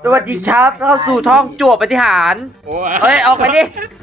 สวัสดีครับเข้าสู่ช่องจั่วปฏิหารเฮ้ยออกไปดิ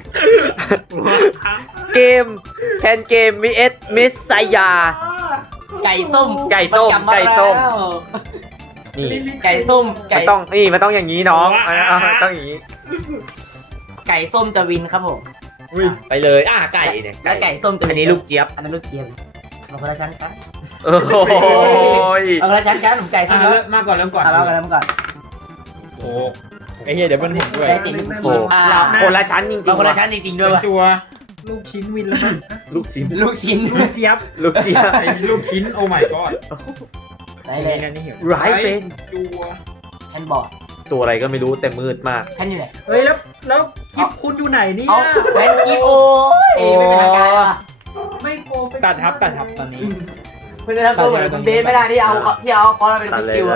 เกมแคนเกม vs มิสไซยาไก่ส้มไก่ส้มนกลับาไก่ส้มแล้วนี่ไก่ส้มไก่มันต้องอย่างนี้น้องมันต้องอย่างนี้ไก่ส้มจะวินครับผมไปเลยไก่เนี่ยแล้วไก่ส้มจะวิอันนี้ลูกเจี๊ยบอันนั้นลูกเจี๊ยบมาคนละชั้นกันโอ้ยมาคนละชั้นกันผมไก่ส้มแล้วเริ่มมาก่อนเริ่มก่อนเอาแล้วกันแล้วก่อนโอ้ไอ้เหี้ยเดี๋ยวมันหมุนด้วยได้จริงลูกโอ้เจี๊ยบคนละชั้นจริงมาๆคนละชั้นจริงๆด้วยเป็นวะตัวลูกชิ้นวินแล้วมั้งลูกชิ้นลูกชิ้นลูกเจี๊ยบลูกเจี๊ยบไอ้ลูกชิ้นโอ้ my god ได้เลยนี่เหี่ยวร้ายเป็นตัวแผ่นบอร์ดตัวอะไรก็ไม่รู้แต่มืดมากแผ่นอยู่ไหนเฮ้ยแล้วคลิปคุณอยู่ไหนเนี่ยเอาแผ่นอีโอไม่เป็นทางการว่ะไม่โปรเป็นตัดทับตอนนี้เพื่อนทำตัวเหมือนคุณเบสไม่ได้ที่เอาคอร์สมาเป็นตัดเลยคิวนะ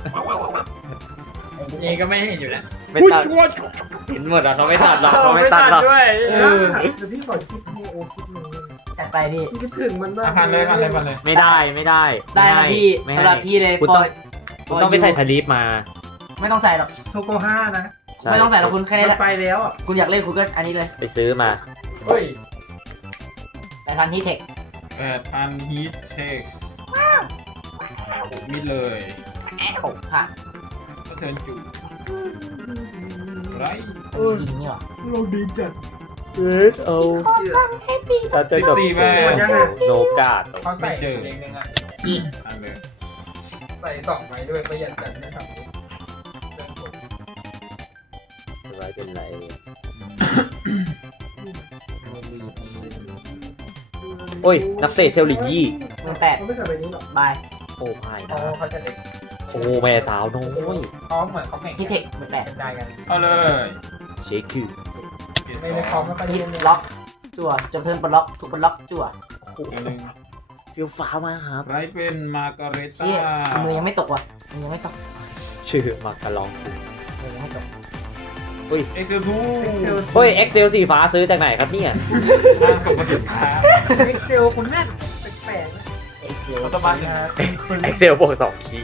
นี่ก็ไม่เห็นอยู่แล้วไม่ตัดเห็นหมดอ่ะเขาไม่ตัดหรอกเขาไม่ตัดหรอกด้วยเออเดี๋ยวพี่ขอคลิปให้โอคลิปหนึ่งจัดไปพี่คิดถึงมันบ้างพันเลยพันเลยพันเลยไม่ได้ไม่ได้ได้ครับพี่ไม่สำหรับให้พี่เลยคุณต้อง คุณต้องไปใส่สลีปมาไม่ต้องใส่หรอกโทโกห้านะใช่ไม่ต้องใส่หรอกคุณแค่นี้แหมัละนไปแล้วอ่ะคุณอยากเล่นคุณก็อันนี้เลยไปซื้อมาเฮ้ยแต่พันที่เทค 8,000 heat text มิดเลยผมผ่านก็เทิร์นจูไรยิงนี่หรอเราดีจัดเอาจะจบโนกาดเขาใส่เจอเองนึงอ่ะอีกอันเลยใส่2ไม้ด้วยประหยัดกันนะครับไรเป็นไรโอ้ยนักเตะเซลลิยี่ 18,000 เขาไม่ใส่ไปนี้หรอบายโอ้พายอ๋นะอเขาจะเล็กโอ้แม่สาวน้อยพร้อมเหมือนเขาแข่งที่เทคกระจายกันเอาเลยเชคคือไม่ได้พร้อมก็ไป 18,000ฮิเล่ตนเลยล็อกจั่วจบเทิร์นปลดล็อกถูกปลดล็อกจั่วอันหนึ่งฟิลฟ้ามากครับไรเป็นมาการเรเชี่ยต้ามือยังไม่ตกว่ะมือยังไม่ตกชื่อมากระลองมือยังไม่ตกเอ็กเซลทูเฮ้ย Excel สีฟ้าซื้อจากไหนครับเนี่ยห้างสรรพสินค้าเอ็กเซลคุณแม่นแปลกๆนะเอ็กเซลรัฐบาล Excel บวก2คีย์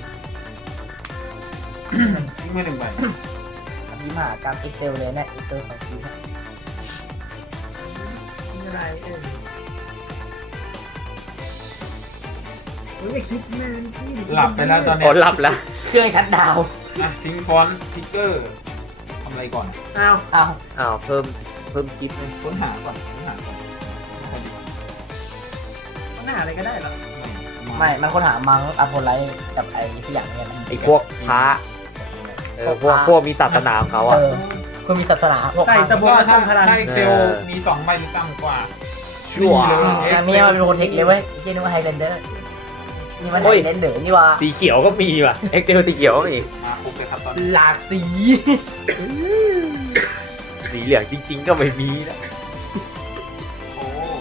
ทิ้งมือหนึ่งใบพี่มากำเอ็กเซลเลยนะเอ็กเซล2 ทีนะอะไรโอ้ยอย่าคิดแม่นพี่หลับไปแล้วตอนโอ้เนี้ยหลับแล้วเครื่องชัดดาวอ่ะทิ้งฟอนต์ทิกเกอร์ทำอะไรก่อนอ้าวอ้าวอ้าวเพิ่มจิ๊บเลยค้นหาก่อนค้นหาก่อนมันหาอะไรก็ได้เหรอไม่มันค้นหามังอะโพไลท์กับไอ้ที่อย่างเงี้ยนะไอ้พวกพระพวกมีศาสนาของเขาอ่ะคุณมีศาสนาพวกใส่สบงก็และทรงพลังถ้า Excel มี2ใบหรือต่ำกว่าชั่วไม่ใช่มันเป็นโคเทคเลยเว้ยไอ้เหี้ยนึกว่าไฮแลนเดอร์นี่มันไฮแลนเดอร์นี่ว่าสีเขียวก็มีว่ะ Excel สีเขียวก็มีมาครบเลยครับตอนหลากสีสีเหลืองจริงๆก็ไม่มีนะโอ้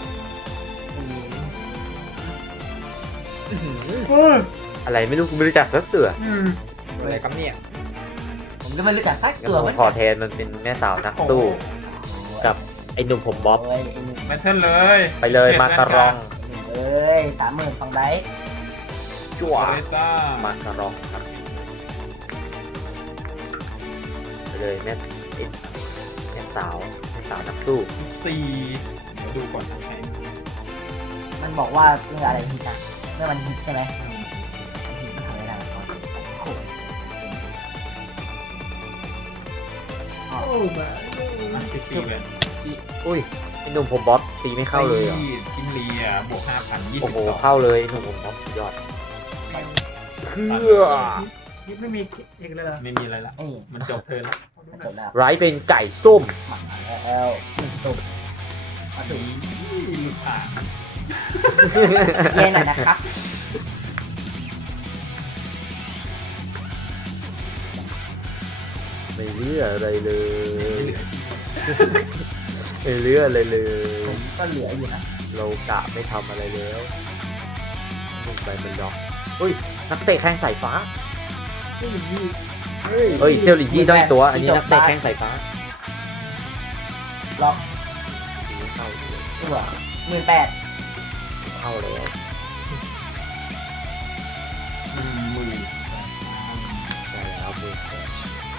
อะไรไม่รู้กูไม่รู้จักสักตัวอะไรครับเนี่ยผมก็ไม่รู้จักสักงั้นตัวผมขอแทนมันเป็นแม่สาวนักสู้ กับไอ้หนุ่มผมบ๊อบเอ้ยไอ้หนึ่งแมทเทิลเลยไปเลยมากระรองเอ้ย32,000ได้จั่วเรต้ามากระรองครับไปเลยแม่สาวนักสู้ 4เดี๋ยวดูก่อนให้มันบอกว่าเรื่องอะไรฮิตนะเมื่อมันฮิตใช่ไหมฮิตมันทำอะไรได้ขอสิโอ้โหโอ้มาอ่ะ14เป็นอุ้ยไอ้หนุ่มผมบ๊อบตีไม่เข้าเลยเหรอกินเลียบวก 5,000 โอ้โห 22 เข้าเลยหนุ่มผมบ๊อบสุดยอดไปคือคิดไม่มีอีกเลยเหรอไม่มีอะไรละเอ้ยมันจบเทิร์นแล้วมันจบแล้วไรเป็นไก่ส้มหมักแล้วสุกมาถึงหลุดผ่านเย็นหน่อยนะครับไม่เหลืออะไรเลไม่ยเหลือไม่เหลืออะไรเลยผมก็เหลืออยู่นะเรากะไม่ทำอะไรแล้วลงไปมันล็อกอุ้ยนักเตะแข้งสายฟ้าเฮ้ยเซลลิยี่ต้องอีกตัว อันนี้นักเตะแข้งสายฟ้าล็อกทีนี้เข้าเลยตัว18,000 เข้าแล้วมือใช่แล้วเบสแคช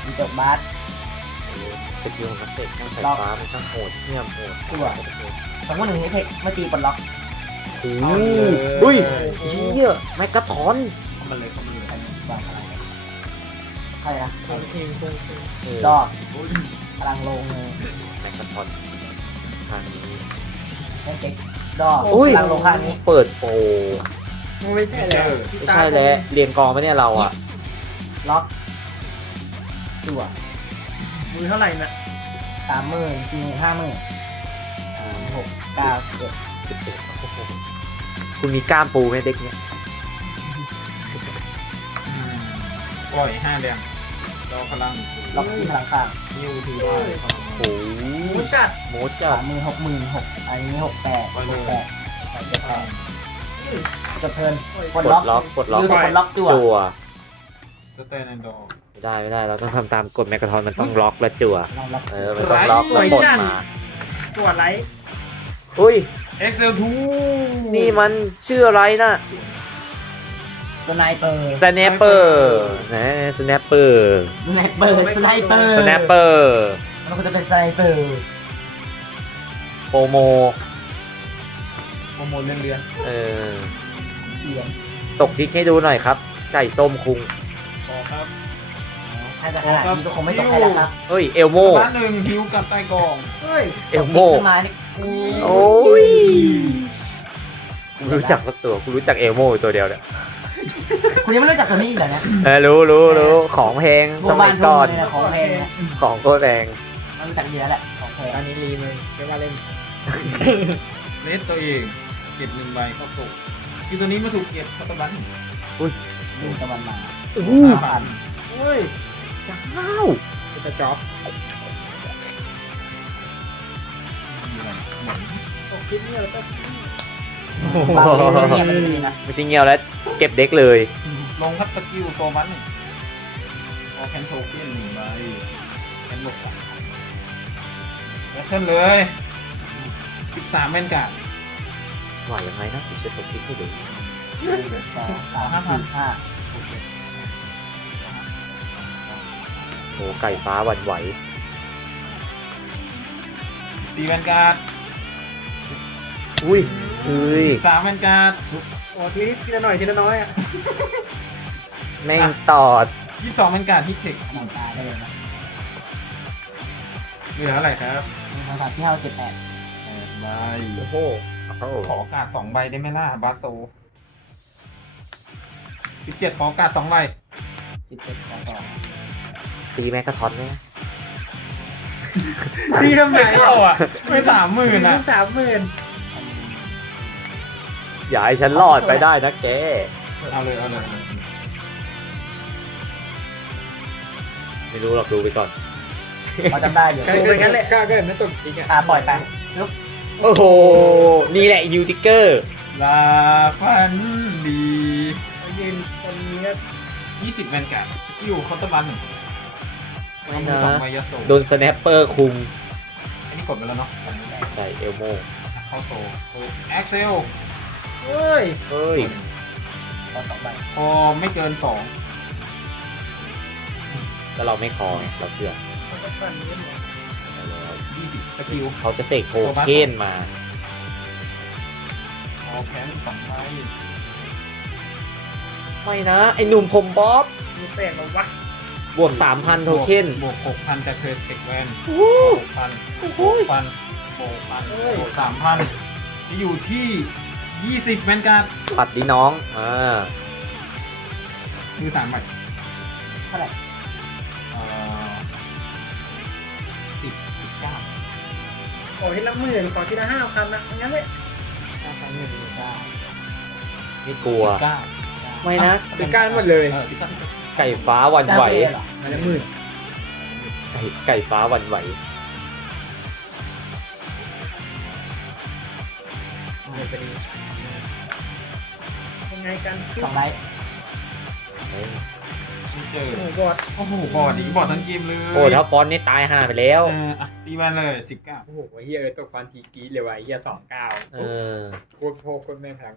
มีจบบาสสกิลของนักเตะข้างไฟฟ้ามันช่างโหดเหี้ยมโหดจั่ว สมมติหนึ่งเทคเมื่อตีปลดล็อกโอ้โหอุ้ยเหี้ยแมกกาทอนเข้ามาเลยเข้ามาเลยอันนี้วางอะไรใครนะทีมดอกพลังลงเลยแมกกาทอนทางนี้เล่นเช็คดอกอุ้ยพลังลงข้างนี้เปิดโปรไม่ใช่แล้วไม่ใช่แล้วเรียงกองไหมเนี่ยเราอ่ะล็อกจั่วมือเท่าไหร่นะ 30,000 40,000 50,000 6 9 11 11โอ้โหคุณมีกล้ามปูไหมเด็กเนี่ยปล่อย5แดงรอพลังล็อกที่พลังข้างนิ้วถือได้พลังโอ้โหมูจัดโมจัด 30,000 60,000 6อันนี้68 78จบเทิร์นปลดปลล็อดกล็อกปลดล็อกยูทูบปลดล็อกจั่วจั่วสเตนแอนด์ดอร์ไม่ได้เราต้องทำตามกฎแมกกาทอนมันต้องล็อกและจั่วลองล็อกมันต้องล็อกแล้วปลดมาตัวไลท์อุ้ย Excel 2 นี่มันชื่ออะไรนะสไนเปอร์สแนปเปอร์นะสแนปเปอร์สไนเปอร์สไนเปอร์สแนปเปอร์มันควรจะเป็นสไนเปอร์โปรโมโปรโมทเรือนเออเอียนตกทิกให้ดูหน่อยครับ ไก่ส้มคุงๆพอครับถ้าจะขนาดนี้ก็คงไม่ตกให้แล้วครับเฮ้ย เอลโมบ้านหนึ่งฮิวกับใต้กองเฮ้ยเอลโมขึ้นมานี่โอ้ยกูรู้จักสักตัวกูรู้จักเอลโมอยู่ตัวเดียวเนี่ยคุณยังไม่รู้จักตัวนี้อีกเหรอเนี่ยรู้ของแพงโบสรามัยณก่อนเลยนะของแพงเนี่ยของโคตรแพงเรารู้จักดีแล้วแหละของแพงอันนี้รีมึงไม่ว่าเล่นเลสตัวเองเก็บ1ใบเข้าส่งคือตัวนี้มาถูกเก็บพัตบันยิงตะวันมาอู้ 5,000 เฮ้ยจ้าวเป็นตาจอสตกคิดเนี่ยแล้วก็บางทีเนี่ยมันดีนะไม่ใช่เงี้ยวแล้วเก็บเด็กเลยลงครับสกิลโซมันออแคนโทเค็น1ใบแคนบวก3แบทเทิลเลย13แม่นกาดว่ายังไงนะผมจะตกทิกให้ดู 2 3 4 5 โอ้ไก่ฟ้าหวันไหว 4แม่นการ์ดอุ้ยเฮ้ย 3แม่นการ์ดโอ้ทีละหน่อยทีละน้อยอ่ะแม่งตอด 22แม่นการ์ดฮิตเทคมองตาได้เลยนะเหลืออะไรครับมีคำถามที่5 7 8 8ใบโอ้โหขอโอกาส2ใบได้ไหมล่ะบาโซ17ขอโอกาส2ใบ 11 2 ตีแมกกาทอนเนี่ยตีทำไมไม่เข้าอ่ะไม่30,000อ่ะ 30,000 อย่าให้ฉันรอดไปได้นะแกเอาเลยเอาเลยไม่รู้หรอกดูไปก่อนเราจำได้อยู่ใกล้ไปงั้นแหละกล้าเกินไม่ตกจริงอ่ะปล่อยไปลุกโอ้โห นี่แหละยูติเกอร์ลาฟันดียืนคนนี้ 20แมนการ์ดสกิลเคาน์เตอร์บัน1 ไม่มืนะอ2ใบยาโซโดนสแนปเปอร์คุมอันนี้กดไปแล้วเนาะใช่เอลโมเข้าโซเปิดแอ็กเซลเฮ้ยเฮ้ยเรา2 ใบพอไม่เกินแล้วเราไม่คอไงเราเชื่อเขาก็ปั่นนี้หมด 2 20สกิลเขาจะเสกโทเค็นมาพอแพ้2ใบไม่นะ ไอหนุ่มผมบ๊อบมีแปลกหรอวะบวก 3,000 โทเค็นบวก 6,000จากเทรดเทคแวนโอ้ 6,000 โอ้โห 6,000บวก 1,000บวก 3,000จะอยู่ที่ 20แมนการ์ดปัดดีน้องามือ3ใบเท่าไหร่ 10 19 ขอทีละ10,000ขอทีละ5,000นะงั้นเลย 5,000 1 9 ไม่กลัว 19 ไม่นะเป็นการหมดเลยไก่ฟ้าหวันไหวมาละ10,000 ไก่ฟ้าหวันไหวเลยไปดียังไงกัน 2 ใบไม่เจอโอ้บอดโอ้โหบอดอีกบอดทั้งเกมเลยโอ้ถ้าฟอนต์นี่ตายห่าไปแล้วอ่ะตีแวนเลย19 โอ้โหเฮียตกฟันทีกี้เลยว่ะเฮีย29 เออโคตรโคตรแม่งพลัง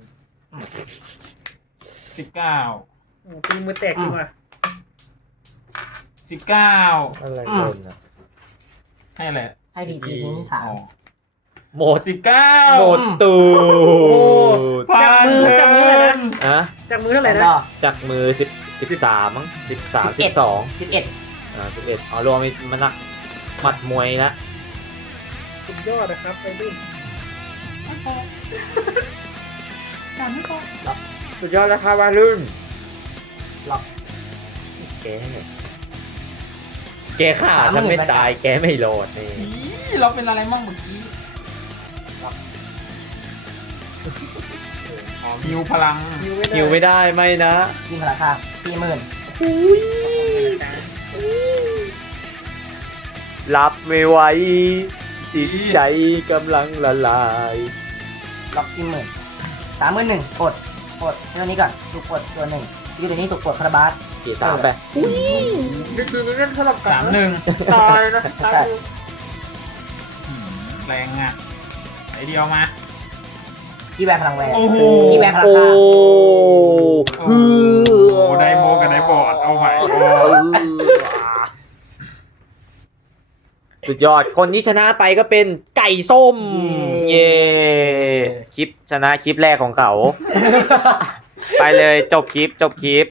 19 ตีมือแตกจริงว่ะ 19 อะไรเล่นนะให้อะไรให้พีจีทิ้งสามอ๋อหมด 19 หมดตูดจับมือจับมือเลยนะอะจากมือเท่าไหแล้ร่วนะก็จากมือ13มั้ง13 12 11 11อ๋อรวมมันนักหมัดมวยละสุดยอดนะครับไปรุ่น สุดยอดแล้วครับวารุ่นล็อกแกแกฆ่าฉันไม่ตายแกไม่รอดนี่อีเราเป็นอะไรมั่งเมื่อกี้ฮิวพลังหิวไม่ได้ไม่นะยิงพลังค่า40,000 รับไม่ไหวจิตใจกำลังละลายล็อก30,000 31,000กดตัวนี้ก่อนถูกกดตัวหนึ่งสกิลตัวนี้ถูกกดคาราบาสกี่สามไปนี่คือเล่นสลับกัน 31 ตายนะใช่แรงอ่ะไอเดียวมาที่แวนพลังแวนโอ้โหที่แวนพลังโอ้ค่าโอ้โหไดโมกับไดบอร์ดเอาใหม่สุดยอดคนที่ชนะไปก็เป็นไก่ส้ม เย่คลิปชนะคลิปแรกของเขา ไปเลยจบคลิป